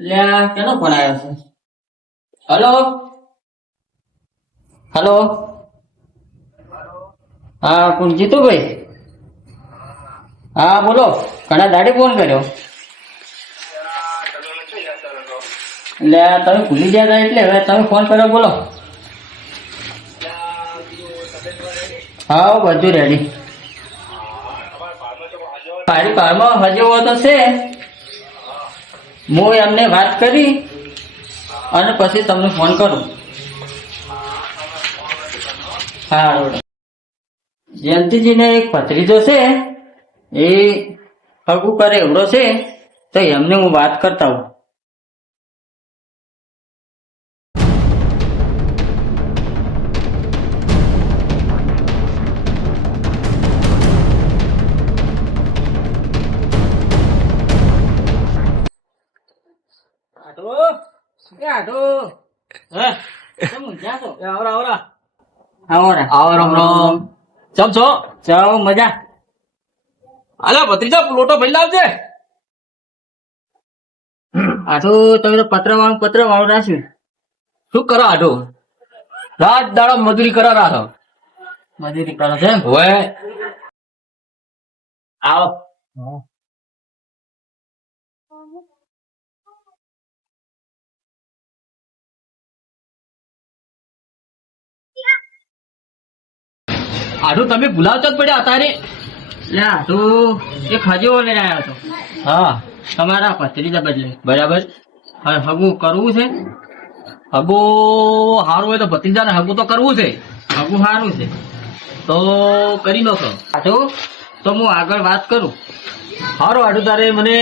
લ્યા કેનો ફોન આવ્યો છે? હલો હલો હા, કોણ? જીતુભાઈ? હા, બોલો. ઘણા દાડે ફોન કર્યો. એટલે તમે ભૂલી ગયા હતા એટલે હવે તમે ફોન કર્યો, બોલો. હા, બધું રેડી મારી પારમાં હજુ તો છે. હું એમને વાત કરી અને પછી તમને ફોન કરું. હા જયંતિજીને એક ભત્રીજો છે એ હગું કરે એવડો છે, તો એમને હું વાત કરતા હું આટો એ આટો હે? કેમ ઊંઘ્યા છો? એ આવરા આવરા. આવો રા આવો રામ રામ. ચમ છો? ચાલો મજા. અલા ભત્રીજા લોટો ભરી લાવજે. આટો તમે તો પત્ર વાળું પત્ર વાળું રાખ્યું શું કરો આઠો રાત દાડો મજૂરી કરો રાખો મજૂરી કરો છે હવે આવો. આટો તમે ભૂલાવતો જ પડ્યા અત્યારે લે આટો એક હજો લઈ આવ્યો હતો હા. તમારા ભત્રીજા બદલે. બરાબર. હવે હગું કરવું છે? હગુ હારું હોય તો ભત્રીજાને હગું તો કરવું છે. હગું સારું છે. તો કરી નાખો. આટો તો હું આગળ વાત કરું. સારું આટું તારે મને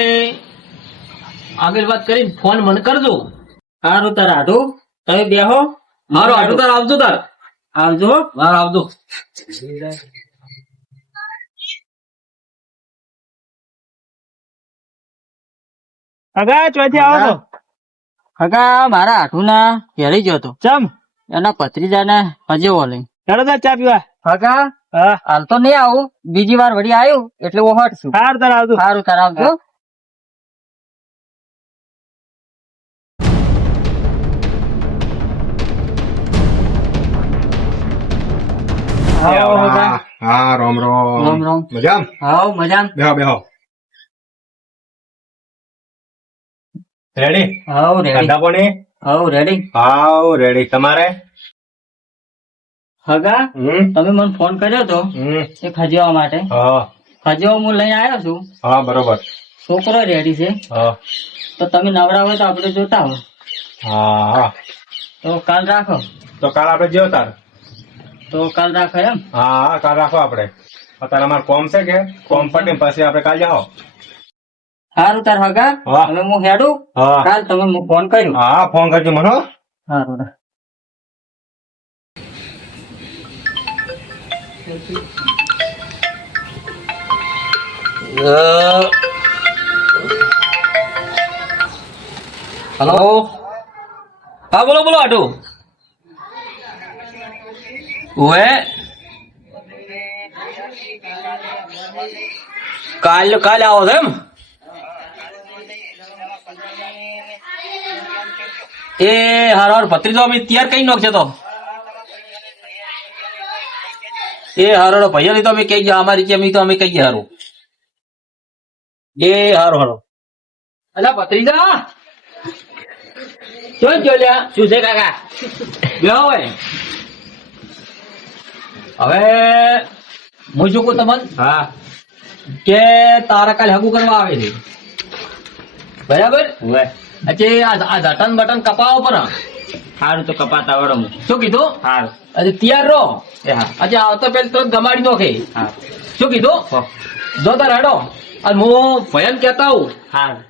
આગળ વાત કરીને ફોન મને કરજો. સારું તારા આટો તમે બેહો. મારો આટું તાર આવજો તાર. આવજો વાર આવજો. અગા ચોથી આવો હગા મારા આઠુના ઘેરી ગયો હતો. ચમ? એના ભત્રીજાને હજેવો લઈ. હેડો તાર ચા પીવા. હગા હા. હાલ તો નહીં આવું. બીજી વાર વળી આવ્યું એટલે હું હટશું. સારું તાર આવજો. સારું તાર આવજો. આવો હગા. હા રોમ રોમ. રોમ રોમ. મજામ? હાવ મજામ. બેહો બેહો. રેડી હાઉ રેડી ઠંડા પાણી? હાઉ રેડી હાઉ રેડી તમારે? હગા તમે મને ફોન કર્યો તો એ ખજવા માટે. હા. ખજવા હું લઈને આવ્યો છું. હા બરોબર. છોકરો રેડી છે. હા. તો તમે નવરા હોય તો આપણે જોતા હો હા. તો કાલ રાખો. તો કાલ આપણે જોતા. તો કાલ રાખો એમ? હા કાલ રાખો આપણે અત્યારે અમારે કોમ છે કે? કોમ પટીને પછી આપણે કાલ જાઓ. સારું તાર હગા. હવે હું હેડું. કાલ તમે હું ફોન કર્યું. હા ફોન કરજો મને સારું હલો. હા બોલો બોલો આટુ ઓએ કાલ કાલ આવો એમ એ હાર હાર ભત્રીજો અમે તૈયાર કઈ નાખશે તો એ હારો ભૈયા તો અમે કઈ ગયા અમારી કે તો અમે કઈ ગયા હારું એ હારો હારો અલા ભત્રીજા શું ચોલ્યા શું છે કાકા બેહો હવે હવે હું શું કહું તમને? હા. કે તારા કાલે હગું કરવા આવે છે. બરાબર? અચ્છે આ આ જટન બટન કપાવો પર હારું તો કપાતા વડો શું કીધું? હારું. અરે તૈયાર રહો. એ હા. અચ્છા આવતો પેલ તરત ગમાડી નોખે. હા. શું કીધું? જો તાર હેડો. અને હું ભયન કહેતા હું સારું